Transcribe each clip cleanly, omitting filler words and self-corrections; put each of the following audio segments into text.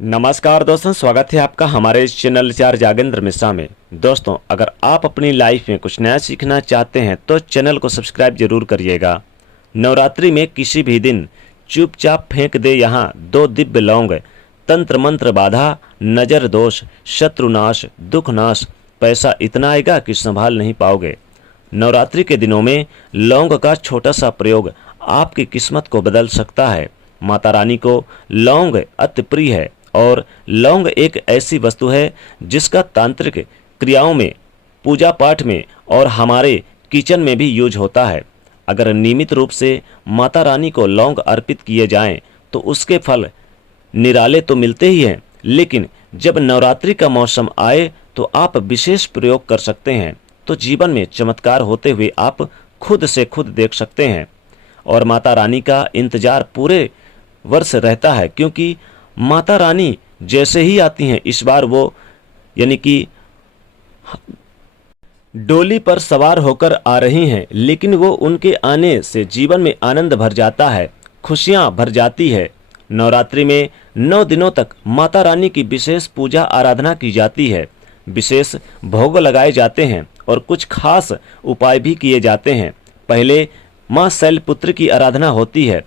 नमस्कार दोस्तों, स्वागत है आपका हमारे इस चैनल चार जागेंद्र मिश्रा में। दोस्तों, अगर आप अपनी लाइफ में कुछ नया सीखना चाहते हैं तो चैनल को सब्सक्राइब जरूर करिएगा। नवरात्रि में किसी भी दिन चुपचाप फेंक दे यहाँ दो दिव्य लौंग। तंत्र मंत्र बाधा, नजर दोष, शत्रुनाश, दुख नाश, पैसा इतना आएगा कि संभाल नहीं पाओगे। नवरात्रि के दिनों में लौंग का छोटा सा प्रयोग आपकी किस्मत को बदल सकता है। माता रानी को लौंग अति प्रिय है और लौंग एक ऐसी वस्तु है जिसका तांत्रिक क्रियाओं में, पूजा पाठ में और हमारे किचन में भी यूज होता है। अगर नियमित रूप से माता रानी को लौंग अर्पित किए जाएं तो उसके फल निराले तो मिलते ही हैं, लेकिन जब नवरात्रि का मौसम आए तो आप विशेष प्रयोग कर सकते हैं तो जीवन में चमत्कार होते हुए आप खुद से खुद देख सकते हैं। और माता रानी का इंतजार पूरे वर्ष रहता है, क्योंकि माता रानी जैसे ही आती हैं इस बार वो यानी कि डोली पर सवार होकर आ रही हैं, लेकिन वो उनके आने से जीवन में आनंद भर जाता है, खुशियां भर जाती है। नवरात्रि में 9 दिनों तक माता रानी की विशेष पूजा आराधना की जाती है, विशेष भोग लगाए जाते हैं और कुछ खास उपाय भी किए जाते हैं। पहले माँ शैलपुत्री की आराधना होती है,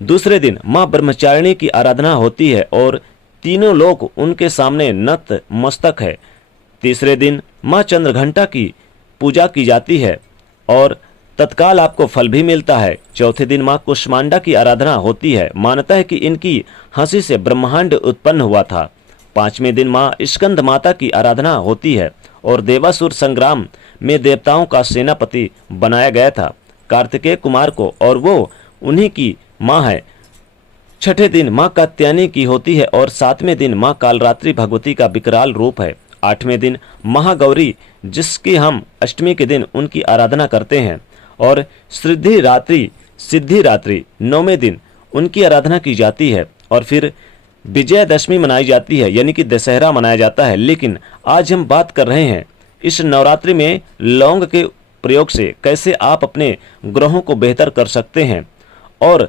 दूसरे दिन माँ ब्रह्मचारिणी की आराधना होती है और तीनों लोग उनके सामने नत मस्तक है। तीसरे दिन माँ चंद्रघंटा की पूजा की जाती है और तत्काल आपको फल भी मिलता है। चौथे दिन माँ कुष्मांडा की आराधना होती है, मानता है कि इनकी हंसी से ब्रह्मांड उत्पन्न हुआ था। पांचवें दिन माँ स्कंद माता की आराधना होती है और देवासुर संग्राम में देवताओं का सेनापति बनाया गया था कार्तिकेय कुमार को, और वो उन्हीं की माँ है। छठे दिन माँ कात्यायनी की होती है और सातवें दिन माँ कालरात्रि भगवती का विकराल रूप है। आठवें दिन महागौरी, जिसकी हम अष्टमी के दिन उनकी आराधना करते हैं, और सिद्धि रात्रि 9वें दिन उनकी आराधना की जाती है। और फिर विजयदशमी मनाई जाती है, यानी कि दशहरा मनाया जाता है। लेकिन आज हम बात कर रहे हैं इस नवरात्रि में लौंग के प्रयोग से कैसे आप अपने ग्रहों को बेहतर कर सकते हैं और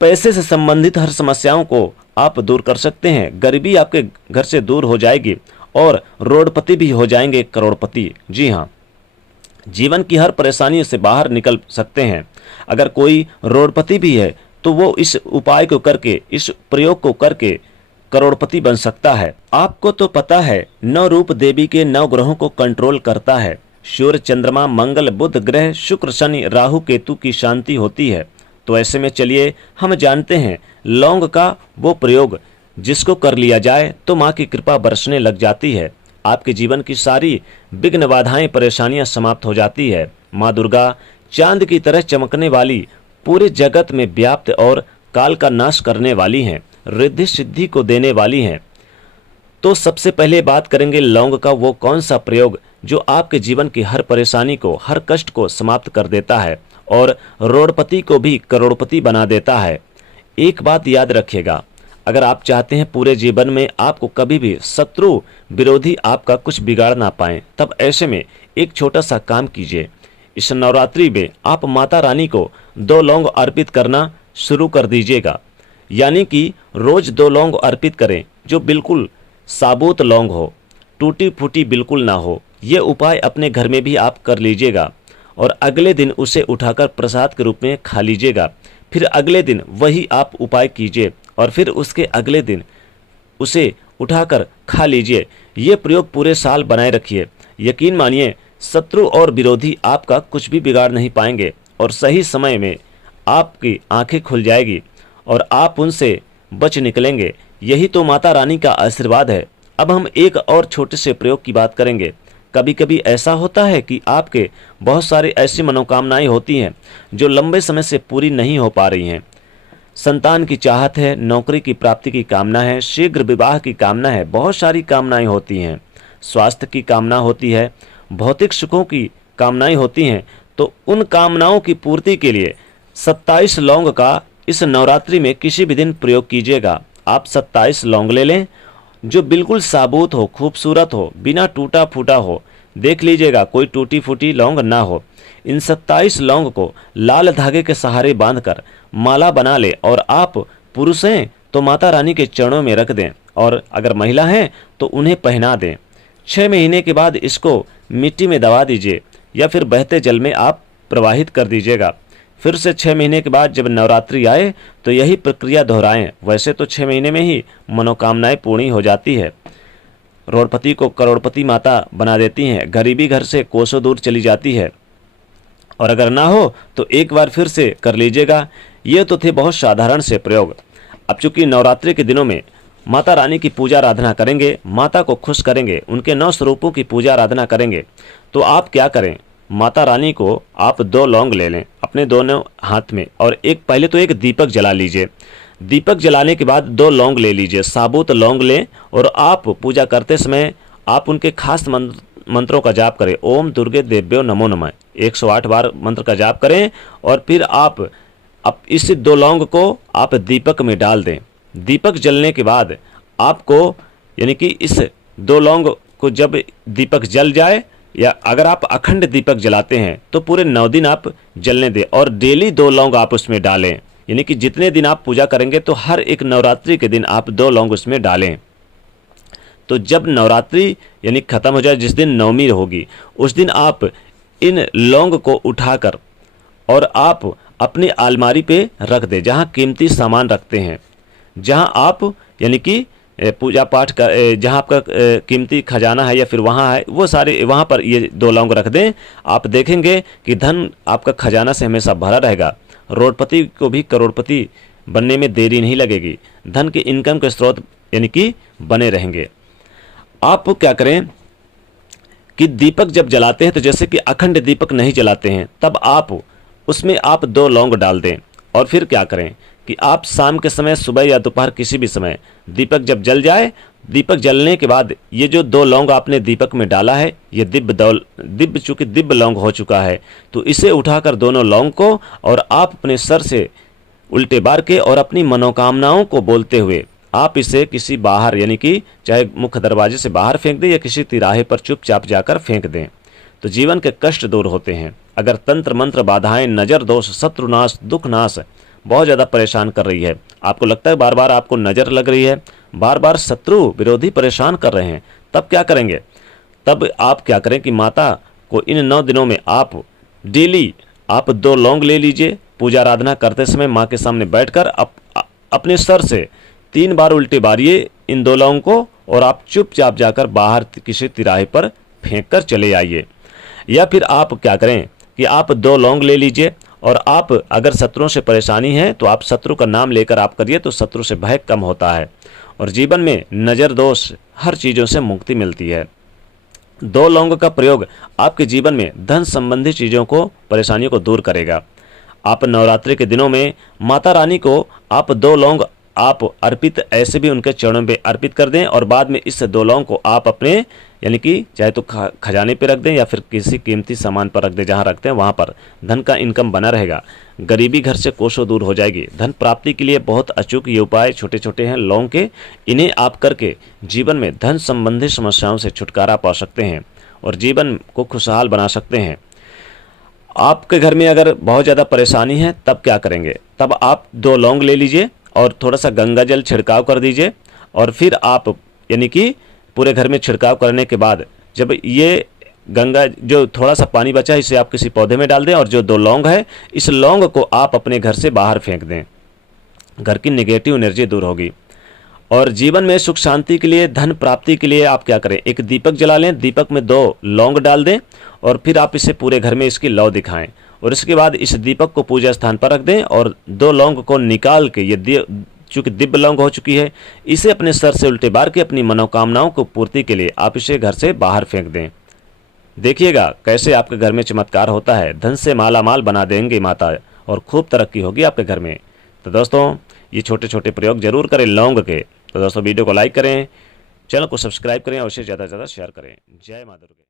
पैसे से संबंधित हर समस्याओं को आप दूर कर सकते हैं। गरीबी आपके घर से दूर हो जाएगी और रोडपति भी हो जाएंगे करोड़पति। जी हाँ, जीवन की हर परेशानी से बाहर निकल सकते हैं। अगर कोई रोडपति भी है तो वो इस उपाय को करके, इस प्रयोग को करके करोड़पति बन सकता है। आपको तो पता है 9 रूप देवी के 9 ग्रहों को कंट्रोल करता है। सूर्य, चंद्रमा, मंगल, बुध ग्रह, शुक्र, शनि, राहु, केतु की शांति होती है। तो ऐसे में चलिए हम जानते हैं लौंग का वो प्रयोग जिसको कर लिया जाए तो माँ की कृपा बरसने लग जाती है। आपके जीवन की सारी विघ्न बाधाएं, परेशानियां समाप्त हो जाती है। माँ दुर्गा चांद की तरह चमकने वाली, पूरे जगत में व्याप्त और काल का नाश करने वाली हैं, रिद्धि सिद्धि को देने वाली हैं। तो सबसे पहले बात करेंगे लौंग का वो कौन सा प्रयोग जो आपके जीवन की हर परेशानी को, हर कष्ट को समाप्त कर देता है और रोडपति को भी करोड़पति बना देता है। एक बात याद रखिएगा, अगर आप चाहते हैं पूरे जीवन में आपको कभी भी शत्रु विरोधी आपका कुछ बिगाड़ ना पाए, तब ऐसे में एक छोटा सा काम कीजिए। इस नवरात्रि में आप माता रानी को 2 लौंग अर्पित करना शुरू कर दीजिएगा, यानी कि रोज 2 लौंग अर्पित करें जो बिल्कुल साबुत लौंग हो, टूटी फूटी बिल्कुल ना हो। ये उपाय अपने घर में भी आप कर लीजिएगा और अगले दिन उसे उठाकर प्रसाद के रूप में खा लीजिएगा। फिर अगले दिन वही आप उपाय कीजिए और फिर उसके अगले दिन उसे उठाकर खा लीजिए। ये प्रयोग पूरे साल बनाए रखिए। यकीन मानिए, शत्रु और विरोधी आपका कुछ भी बिगाड़ नहीं पाएंगे और सही समय में आपकी आंखें खुल जाएगी और आप उनसे बच निकलेंगे। यही तो माता रानी का आशीर्वाद है। अब हम एक और छोटे से प्रयोग की बात करेंगे। कभी कभी ऐसा होता है कि आपके बहुत सारी ऐसी मनोकामनाएं होती हैं जो लंबे समय से पूरी नहीं हो पा रही हैं। संतान की चाहत है, नौकरी की प्राप्ति की कामना है, शीघ्र विवाह की कामना है, बहुत सारी कामनाएं होती हैं। स्वास्थ्य की कामना होती है, भौतिक सुखों की कामनाएं होती हैं। तो उन कामनाओं की पूर्ति के लिए 27 लौंग का इस नवरात्रि में किसी भी दिन प्रयोग कीजिएगा। आप 27 लौंग ले लें जो बिल्कुल साबुत हो, खूबसूरत हो, बिना टूटा फूटा हो। देख लीजिएगा कोई टूटी फूटी लौंग ना हो। इन 27 लौंग को लाल धागे के सहारे बांधकर माला बना ले और आप पुरुष हैं तो माता रानी के चरणों में रख दें और अगर महिला हैं तो उन्हें पहना दें। 6 महीने के बाद इसको मिट्टी में दबा दीजिए या फिर बहते जल में आप प्रवाहित कर दीजिएगा। फिर से 6 महीने के बाद जब नवरात्रि आए तो यही प्रक्रिया दोहराएं। वैसे तो 6 महीने में ही मनोकामनाएं पूर्ण हो जाती है। रोडपति को करोड़पति माता बना देती हैं, गरीबी घर से कोसों दूर चली जाती है। और अगर ना हो तो एक बार फिर से कर लीजिएगा। ये तो थे बहुत साधारण से प्रयोग। अब चूंकि नवरात्रि के दिनों में माता रानी की पूजा आराधना करेंगे, माता को खुश करेंगे, उनके 9 स्वरूपों की पूजा आराधना करेंगे, तो आप क्या करें, माता रानी को आप 2 लौंग ले लें अपने दोनों हाथ में और पहले तो एक दीपक जला लीजिए। दीपक जलाने के बाद 2 लौंग ले लीजिए, साबुत लौंग लें और आप पूजा करते समय आप उनके खास मंत्रों का जाप करें। ओम दुर्गे देव्यो नमो नमः 108 बार मंत्र का जाप करें और फिर आप इस 2 लौंग को आप दीपक में डाल दें। दीपक जलने के बाद आपको यानी कि इस 2 लौंग को जब दीपक जल जाए या अगर आप अखंड दीपक जलाते हैं तो पूरे 9 दिन आप जलने दें और डेली 2 लौंग आप उसमें डालें। यानी कि जितने दिन आप पूजा करेंगे तो हर एक नवरात्रि के दिन आप 2 लौंग उसमें डालें। तो जब नवरात्रि यानी खत्म हो जाए, जिस दिन नवमी होगी, उस दिन आप इन लौंग को उठाकर और आप अपनी अलमारी पे रख दें जहाँ कीमती सामान रखते हैं, जहाँ आप यानी कि पूजा पाठ का जहाँ आपका कीमती खजाना है या फिर वहाँ है, वो सारे वहाँ पर ये 2 लौंग रख दें। आप देखेंगे कि धन आपका खजाना से हमेशा भरा रहेगा। रोडपति को भी करोड़पति बनने में देरी नहीं लगेगी। धन के इनकम के स्रोत यानी कि बने रहेंगे। आप क्या करें कि दीपक जब जलाते हैं तो जैसे कि अखंड दीपक नहीं जलाते हैं, तब आप उसमें आप 2 लौंग डाल दें और फिर क्या करें कि आप शाम के समय, सुबह या दोपहर किसी भी समय दीपक जब जल जाए, दीपक जलने के बाद ये जो 2 लौंग आपने दीपक में डाला है, ये चूंकि दिव्य लौंग हो चुका है, तो इसे उठाकर दोनों लौंग को और आप अपने सर से उल्टे बार के और अपनी मनोकामनाओं को बोलते हुए आप इसे किसी बाहर यानी कि चाहे मुख्य दरवाजे से बाहर फेंक दें या किसी तिराहे पर चुपचाप जाकर फेंक दें, तो जीवन के कष्ट दूर होते हैं। अगर तंत्र मंत्र बाधाएं, नजर दोष, शत्रुनाश, दुख नाश बहुत ज़्यादा परेशान कर रही है, आपको लगता है बार बार आपको नज़र लग रही है, बार बार शत्रु विरोधी परेशान कर रहे हैं, तब क्या करेंगे? तब आप क्या करें कि माता को इन 9 दिनों में आप डेली आप 2 लौंग ले लीजिए। पूजा आराधना करते समय माँ के सामने बैठकर अपने सर से 3 बार उल्टे बारिए इन 2 लौंग को और आप चुपचाप जाकर बाहर किसी तिराहे पर फेंक कर चले आइए। या फिर आप क्या करें कि आप 2 लौंग ले लीजिए और आप अगर शत्रुओं से परेशानी है तो आप शत्रु का नाम लेकर आप करिए, तो शत्रु से भय कम होता है और जीवन में नज़र दोष हर चीज़ों से मुक्ति मिलती है। 2 लौंग का प्रयोग आपके जीवन में धन संबंधी चीज़ों को, परेशानियों को दूर करेगा। आप नवरात्रि के दिनों में माता रानी को आप 2 लौंग आप अर्पित ऐसे भी उनके चरणों पे अर्पित कर दें और बाद में इस 2 लौंग को आप अपने यानी कि चाहे तो खजाने पे रख दें या फिर किसी कीमती सामान पर रख दें, जहाँ रखते हैं वहाँ पर धन का इनकम बना रहेगा। गरीबी घर से कोसों दूर हो जाएगी। धन प्राप्ति के लिए बहुत अचूक ये उपाय छोटे छोटे हैं लौंग के, इन्हें आप करके जीवन में धन संबंधी समस्याओं से छुटकारा पा सकते हैं और जीवन को खुशहाल बना सकते हैं। आपके घर में अगर बहुत ज़्यादा परेशानी है तब क्या करेंगे? तब आप 2 लौंग ले लीजिए और थोड़ा सा गंगा जल छिड़काव कर दीजिए और फिर आप यानी कि पूरे घर में छिड़काव करने के बाद जब ये गंगा जो थोड़ा सा पानी बचा है इसे आप किसी पौधे में डाल दें और जो 2 लौंग है इस लौंग को आप अपने घर से बाहर फेंक दें। घर की नेगेटिव एनर्जी दूर होगी और जीवन में सुख शांति के लिए, धन प्राप्ति के लिए आप क्या करें, एक दीपक जला लें, दीपक में 2 लौंग डाल दें और फिर आप इसे पूरे घर में इसकी लौ दिखाएं और इसके बाद इस दीपक को पूजा स्थान पर रख दें और 2 लौंग को निकाल के, ये चूँकि दिव्य लौंग हो चुकी है, इसे अपने सर से उल्टे बार के अपनी मनोकामनाओं को पूर्ति के लिए आप इसे घर से बाहर फेंक दें। देखिएगा कैसे आपके घर में चमत्कार होता है। धन से माला माल बना देंगे माता और खूब तरक्की होगी आपके घर में। तो दोस्तों ये छोटे छोटे प्रयोग जरूर करें लौंग के। तो दोस्तों वीडियो को लाइक करें, चैनल को सब्सक्राइब करें और इसे ज़्यादा से ज़्यादा शेयर करें। जय माता दुर्गा।